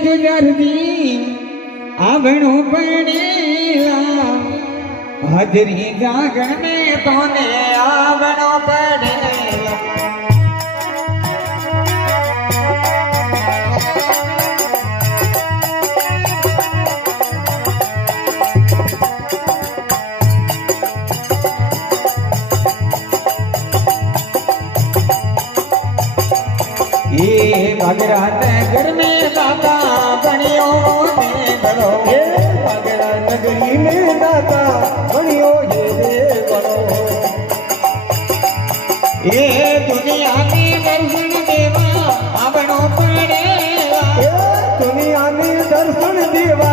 ગુજરતી આવણો પડેલા હાજરી જાગણ મેં તોને આવણો પડેલા बगरा नगर में दाता बनियो ने बनो ये बगरा नगरी में दाता बनियो ये बनो ये दुनिया में दर्शन देवा आवणो पड़ेला ये दुनिया में दर्शन देवा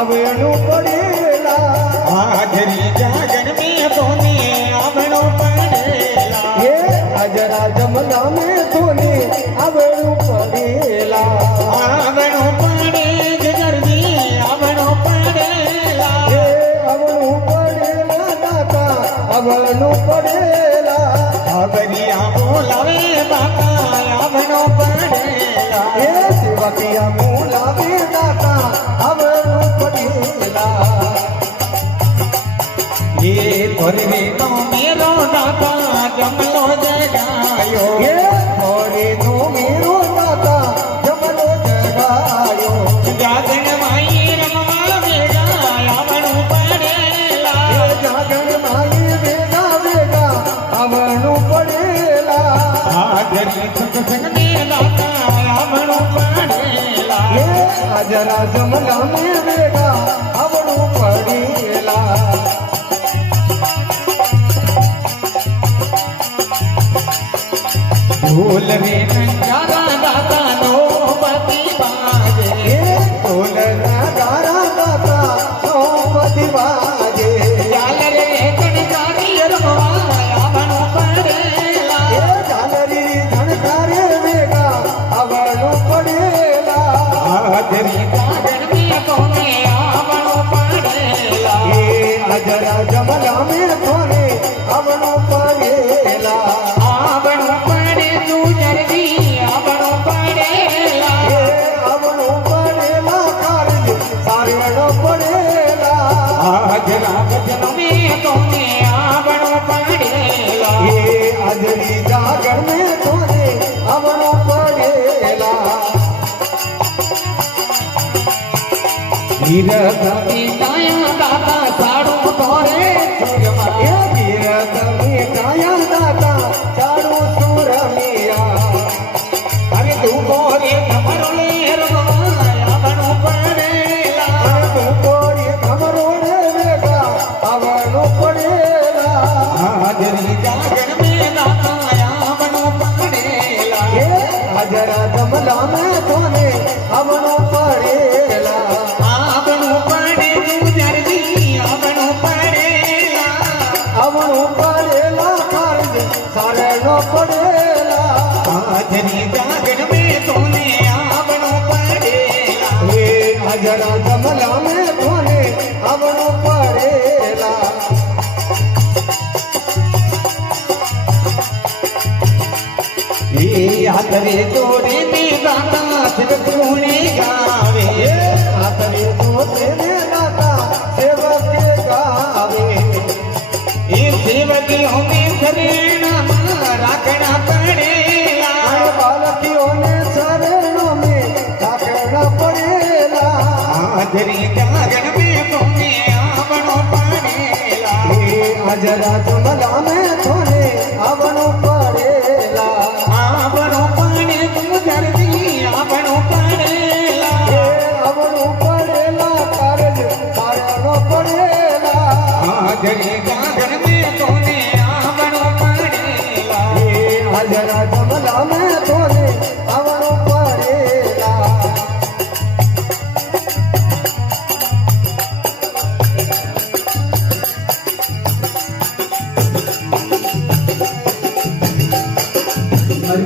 आवणो पड़ेला हाजरी जागन में तोने आवणो पड़ेला ये अजरा जमला में तोने आवणो पड़ेला आवणो पड़े जर्दी आवणो पड़ेला हे आवणो पड़ेला दाता आवणो पड़ेला आवरिया बोलावे बापा आवणो पड़ेला हे सेवकिया बोलावे दाता आवणो पड़ेला ये धोरे नो मेरो दाता जमलो जगायो ये धोरे नो मेरो दाता जमलो जगायो जागण माई रमवा वेगा आवणो पड़ेला जागण माई वेगा वेगा आवणो पड़ेला हाजरी सत्संग में दाता आवणो पड़ेला ये हाजरा जमला में वेगा आवणो पड़ेला ढोल रे नगारा दाता नो पति बाजे ढोल नगारा दाता नो पति बाजे झालर रे झणकारी रमवा आवणो पड़ेला झालरी झणकारे वेगा आवणो पड़ेला हाजरी जागण में तोने आवणो पड़ेला ये अजरा जमला में तोने आवणो पड़ेला आवणो पड़े तू जर्दी आवणो पड़ेला ये आवणो पड़ेला कारज सारवणो पड़ेला हाजरा भजन में तोने आवणो पड़ेला ये हाजरी जागरण में तोने आवणो पड़ेला वीरत मिटाया दाता साड़ो तोरे सुरमा ये वीरत मिटाया दाता साड़ो सुरमिया अरे तू कोरे खमरो ले रमवा आवणो पड़ेला तू कोरे खमरो ले वेगा आवणो पड़ेला हाजरी जागरण में दाता आवणो पड़ेला ये हाजरा जमला में तोने आवणो पड़ेला आवणो पड़े तू जर्दी आवणो पड़ेला आवणो पड़ेला कारज सारणो पड़ेला हाजरी जागरण में तोने आवणो पड़ेला ये हाजरा जमला में तोने आवणो पड़ेला ये हाथरे तोरे में दाता सेवकोने गावे हाथरे तोरे में दाता सेवक गावे ये सेवकियों में शरण राखना पड़ेला बालकियों में शरण में राखना पड़ेला हाजरी जागरण में तोने आवणो पड़ेला ये हाजरा जमला में तोने आवणो पड़ेला आवणो पड़े तू जर्दी आवणो पड़ेला आवणो पड़ेला कारज सारणो पड़ेला हाजरी जागरण में तोने आवणो पड़ेला ये हाजरा जमला में तोने आवणो पड़ेला हर